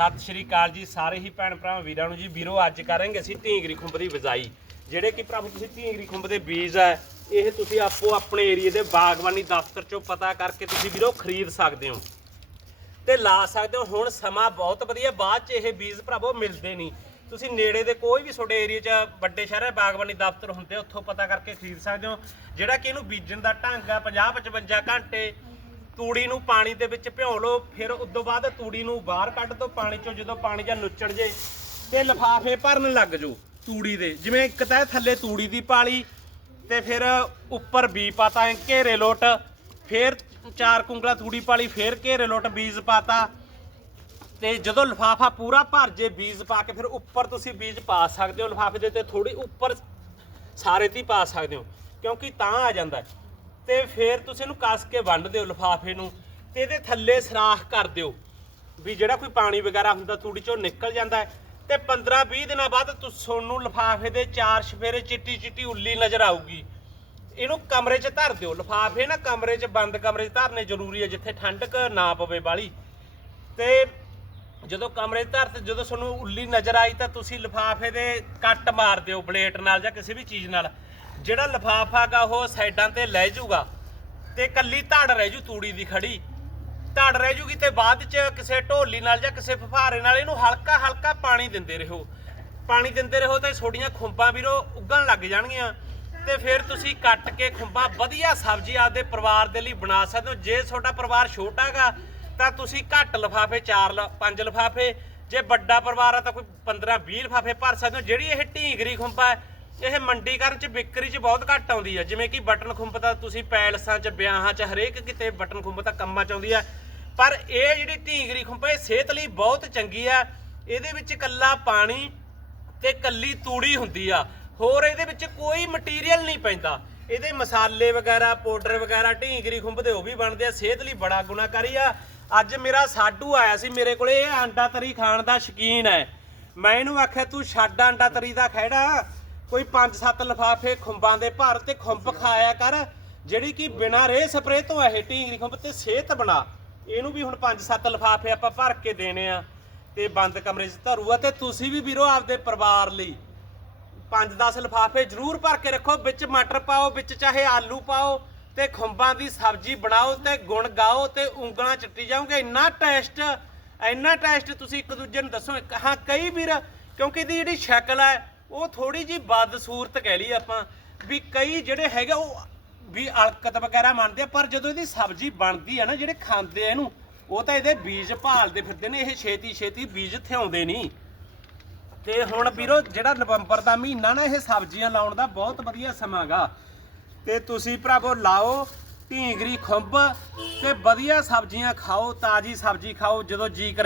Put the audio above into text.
ਸਤਿ ਸ਼੍ਰੀ ਅਕਾਲ ਜੀ, ਸਾਰੇ ਹੀ ਭੈਣ ਭਰਾਵਾਂ, ਵੀਰਾਂ ਨੂੰ ਜੀ, ਵੀਰੋ, ਅੱਜ ਕਰਾਂਗੇ ਅਸੀਂ ਢੀਂਗਰੀ ਖੁੰਬ ਦੀ ਬਿਜਾਈ ਜਿਹੜੇ ਕਿ ਪ੍ਰਭੂ ਤੁਸੀਂ ਢੀਂਗਰੀ ਖੁੰਬ ਦੇ ਬੀਜ ਆ, ਇਹ ਤੁਸੀਂ ਆਪੋ ਆਪਣੇ ਏਰੀਏ ਦੇ ਬਾਗਬਾਨੀ ਦਫ਼ਤਰ ਚੋਂ ਪਤਾ ਕਰਕੇ ਤੁਸੀਂ ਵੀਰੋ ਖਰੀਦ ਸਕਦੇ ਹੋ। ਤੇ ਲਾ ਸਕਦੇ ਹੋ, ਹੁਣ ਸਮਾਂ ਬਹੁਤ ਵਧੀਆ, ਬਾਅਦ ਚ ਇਹ ਬੀਜ ਭਰਾਵੋ ਮਿਲਦੇ ਨਹੀਂ। ਤੁਸੀਂ ਨੇੜੇ ਦੇ ਕੋਈ ਵੀ ਤੁਹਾਡੇ ਏਰੀਆ 'ਚ ਵੱਡੇ ਸ਼ਹਿਰਾਂ ਬਾਗਬਾਨੀ ਦਫ਼ਤਰ ਹੁੰਦੇ ਉੱਥੋਂ ਪਤਾ ਕਰਕੇ ਖਰੀਦ ਸਕਦੇ ਹੋ। ਜਿਹੜਾ ਕਿ ਇਹਨੂੰ ਬੀਜਣ ਦਾ ਢੰਗ ਆ 50 55 ਘੰਟੇ ਤੂੜੀ ਨੂੰ ਪਾਣੀ ਦੇ ਵਿੱਚ ਭਿਓ ਲਓ, ਫਿਰ ਉਸ ਤੋਂ ਬਾਅਦ ਤੂੜੀ ਨੂੰ ਬਾਹਰ ਕੱਢ ਦੋ ਪਾਣੀ ਚੋਂ, ਜਦੋਂ ਪਾਣੀ ਜਾਂ ਨੁੱਚੜ ਜੇ ਤੇ ਲਫਾਫੇ ਭਰਨ ਲੱਗ ਜਾਓ ਤੂੜੀ ਦੇ। ਜਿਵੇਂ ਇੱਕ ਤਾਂ ਥੱਲੇ ਤੂੜੀ ਦੀ ਪਾਲੀ ਤੇ ਫਿਰ ਉੱਪਰ ਬੀ ਪਾਤਾ ਐ, ਘੇਰੇ ਲੋਟ, ਫਿਰ ਚਾਰ ਕੁੰਗਲਾ ਤੂੜੀ ਪਾਲੀ, ਫਿਰ ਘੇਰੇ ਲੋਟ ਬੀਜ ਪਾਤਾ। ਤੇ ਜਦੋਂ ਲਫਾਫਾ ਪੂਰਾ ਭਰ ਜੇ ਬੀਜ ਪਾ ਕੇ, ਫਿਰ ਉੱਪਰ ਤੁਸੀਂ ਬੀਜ ਪਾ ਸਕਦੇ ਹੋ ਲਫਾਫੇ ਦੇ ਤੇ ਥੋੜੀ ਉੱਪਰ ਸਾਰੇ ਤੇ ਪਾ ਸਕਦੇ ਹੋ, ਕਿਉਂਕਿ ਤਾਂ ਆ ਜਾਂਦਾ ਤੇ ਫਿਰ ਤੁਸੀਂ ਇਹਨੂੰ ਕੱਸ ਕੇ ਵੰਡ ਦਿਓ ਲਫਾਫੇ ਨੂੰ ਤੇ ਇਹਦੇ ਥੱਲੇ ਸਰਾਖ ਕਰ ਦਿਓ ਵੀ ਜਿਹੜਾ ਕੋਈ ਪਾਣੀ ਵਗੈਰਾ ਹੁੰਦਾ ਤੂੜੀ ਚੋਂ ਨਿਕਲ ਜਾਂਦਾ ਹੈ। ਤੇ 15 20 ਦਿਨਾਂ ਬਾਅਦ ਤੁਹਾਨੂੰ ਲਫਾਫੇ ਦੇ ਚਾਰ ਸ਼ਫੇਰੇ ਚਿੱਟੀ ਚਿੱਟੀ ਉੱਲੀ ਨਜ਼ਰ ਆਊਗੀ। ਇਹਨੂੰ ਕਮਰੇ 'ਚ ਧਰ ਦਿਓ। ਲਫਾਫੇ ਨਾ ਕਮਰੇ 'ਚ, ਬੰਦ ਕਮਰੇ 'ਚ ਧਰਨੇ ਜ਼ਰੂਰੀ ਹੈ, ਜਿੱਥੇ ਠੰਡਕ ਨਾ ਪਵੇ ਬਾਲੀ ਤੇ ਜਦੋਂ ਕਮਰੇ 'ਚ ਧਰ ਤੇ ਜਦੋਂ ਤੁਹਾਨੂੰ ਉੱਲੀ ਨਜ਼ਰ ਆਈ ਤਾਂ ਤੁਸੀਂ ਲਿਫਾਫੇ ਦੇ ਕੱਟ ਮਾਰ ਦਿਓ ਬਲੇਟ ਨਾਲ ਜਾਂ ਕਿਸੇ ਵੀ ਚੀਜ਼ ਨਾਲ। ਜਿਹੜਾ ਲਿਫਾਫਾ ਗਾ ਉਹ ਸਾਈਡਾਂ ਤੇ ਲੈ ਜਾਊਗਾ ਤੇ ਕੱਲੀ ਧੜ ਰਹਿ ਜੂ ਤੂੜੀ ਦੀ ਖੜੀ। ਧੜ ਰਹਿ ਜੂਗੀ ਤੇ ਬਾਅਦ 'ਚ ਕਿਸੇ ਢੋਲੀ ਨਾਲ ਜਾਂ ਕਿਸੇ ਫੁਫਾਰੇ ਨਾਲ ਇਹਨੂੰ ਹਲਕਾ ਹਲਕਾ ਪਾਣੀ ਦਿੰਦੇ ਰਹੋ। ਪਾਣੀ ਦਿੰਦੇ ਰਹੋ ਤੇ ਛੋਡੀਆਂ ਖੁੰਬਾਂ ਵੀਰੋ ਉੱਗਣ ਲੱਗ ਜਾਣਗੀਆਂ ਤੇ ਫਿਰ ਤੁਸੀਂ ਕੱਟ ਕੇ ਖੁੰਬਾਂ ਵਧੀਆ ਸਬਜ਼ੀ ਆਪਦੇ ਪਰਿਵਾਰ ਦੇ ਲਈ ਬਣਾ ਸਕਦੇ ਹੋ। ਜੇ ਤੁਹਾਡਾ ਪਰਿਵਾਰ ਛੋਟਾ ਗਾ, ਤਾਂ ਤੁਸੀਂ ਘੱਟ ਲਫਾਫੇ 4 5 ਲਫਾਫੇ। ਜੇ ਵੱਡਾ ਪਰਿਵਾਰ ਆ ਤਾਂ ਕੋਈ 15 20 ਲਫਾਫੇ ਭਰ ਸਕਦੇ ਹੋ। ਜਿਹੜੀ ਇਹ ਢੀਂਗਰੀ ਖੁੰਬਾ ਹੈ ਇਹ ਮੰਡੀਕਰਨ ਚ ਵਿਕਰੀ ਚ ਬਹੁਤ ਘੱਟ ਆਉਂਦੀ ਹੈ ਜਿਵੇਂ ਕਿ ਬਟਨ ਖੁੰਬ ਤਾਂ ਤੁਸੀਂ ਪੈਲਸਾਂ ਚ ਵਿਆਹਾਂ ਚ, ਹਰੇਕ ਕਿਤੇ ਬਟਨ ਖੁੰਬ ਤਾਂ ਕੰਮਾਂ ਚ ਆਉਂਦੀ ਹੈ ਪਰ ਇਹ ਜਿਹੜੀ ਢੀਂਗਰੀ ਖੁੰਬ ਇਹ ਸਿਹਤ ਲਈ ਬਹੁਤ ਚੰਗੀ ਆ। ਇਹਦੇ ਵਿੱਚ ਕੱਲਾ ਪਾਣੀ ਤੇ ਕੱਲੀ ਤੂੜੀ ਹੁੰਦੀ ਆ। ਹੋਰ ਇਹਦੇ ਵਿੱਚ ਕੋਈ ਮਟੀਰੀਅਲ ਨਹੀਂ ਪੈਂਦਾ। ਇਹਦੇ ਮਸਾਲੇ ਵਗੈਰਾ ਪਾਊਡਰ ਵਗੈਰਾ, ਢੀਂਗਰੀ ਖੁੰਬ ਦੇ ਉਹ ਵੀ ਬਣਦੇ ਆ। ਸਿਹਤ ਲਈ ਬੜਾ ਗੁਣਾਕਾਰੀ ਆ। ਅੱਜ ਮੇਰਾ ਸਾਡੂ ਆਇਆ ਸੀ ਮੇਰੇ ਕੋਲੇ, ਇਹ ਆਂਡਾ ਤਰੀ ਖਾਣ ਦਾ ਸ਼ਕੀਨ ਹੈ। ਮੈਂ ਇਹਨੂੰ ਆਖਿਆ, ਤੂੰ ਛੱਡ ਆਂਡਾ ਤਰੀ ਦਾ ਖਹਿੜਾ। ਕੋਈ 5-7 ਲਫਾਫੇ ਖੁੰਬਾਂ ਦੇ ਭਰ ਤੇ ਖੁੰਬ ਖਾਇਆ ਕਰ ਜਿਹੜੀ ਕਿ ਬਿਨਾਂ ਰੇ ਸਪਰੇ ਤੋਂ ਇਹ ਢੀਂਗਰੀ ਖੁੰਬ ਤੇ ਸਿਹਤ ਬਣਾ ਇਹਨੂੰ ਵੀ ਹੁਣ 5-7 ਲਫਾਫੇ ਆਪਾਂ ਭਰ ਕੇ ਦੇਣੇ ਆ ਤੇ ਬੰਦ ਕਮਰੇ 'ਚ ਧਰੂਆ ਤੇ ਤੁਸੀਂ ਵੀ ਵੀਰੋ ਆਪਦੇ ਪਰਿਵਾਰ ਲਈ 5-10 ਲਫਾਫੇ ਜ਼ਰੂਰ ਭਰ ਕੇ ਰੱਖੋ ਵਿੱਚ ਮਟਰ ਪਾਓ ਵਿੱਚ ਚਾਹੇ ਆਲੂ ਪਾਓ ਤੇ ਖੁੰਬਾਂ ਦੀ ਸਬਜ਼ੀ ਬਣਾਓ ਤੇ ਗੁਣ ਗਾਓ ਤੇ ਉਂਗਲਾਂ ਚੱਟੀ ਜਾਓਗੇ। ਇੰਨਾ ਟੇਸਟ ਇੰਨਾ ਟੇਸਟ ਤੁਸੀਂ ਇੱਕ ਦੂਜੇ ਨੂੰ ਦੱਸੋ। ਹਾਂ ਕਈ ਵੀਰ ਕਿਉਂਕਿ ਇਹਦੀ ਜਿਹੜੀ ਸ਼ਕਲ ਹੈ ਉਹ ਥੋੜੀ ਜੀ ਬਦਸੂਰਤ ਕਹਿ ਲਈ ਆਪਾਂ ਵੀ ਕਈ ਜਿਹੜੇ ਹੈਗੇ ਉਹ ਵੀ ਅਲਕਤ ਵਗੈਰਾ ਮੰਨਦੇ ਆ, ਪਰ ਜਦੋਂ ਇਹਦੀ ਸਬਜ਼ੀ ਬਣਦੀ ਆ ਨਾ, ਜਿਹੜੇ ਖਾਂਦੇ ਆ ਇਹਨੂੰ, ਉਹ ਤਾਂ ਇਹਦੇ ਬੀਜ ਭਾਲਦੇ ਫਿਰਦੇ ਨੇ, ਇਹ ਛੇਤੀ ਛੇਤੀ ਬੀਜ ਥਿਆਉਂਦੇ ਨਹੀਂ। ਤੇ ਹੁਣ ਵੀਰੋ, ਜਿਹੜਾ ਨਵੰਬਰ ਦਾ ਮਹੀਨਾ ਨਾ, ਇਹ ਸਬਜ਼ੀਆਂ ਲਾਉਣ ਦਾ ਬਹੁਤ ਵਧੀਆ ਸਮਾਂ ਗਾ। ਤੇ ਤੁਸੀਂ ਭਰਾਵੋ ਲਾਓ ਢੀਂਗਰੀ ਖੁੰਬ ਤੇ ਵਧੀਆ ਸਬਜ਼ੀਆਂ ਖਾਓ, ਤਾਜੀ ਸਬਜ਼ੀ ਖਾਓ, ਜਦੋਂ ਜੀ ਕਰੇ।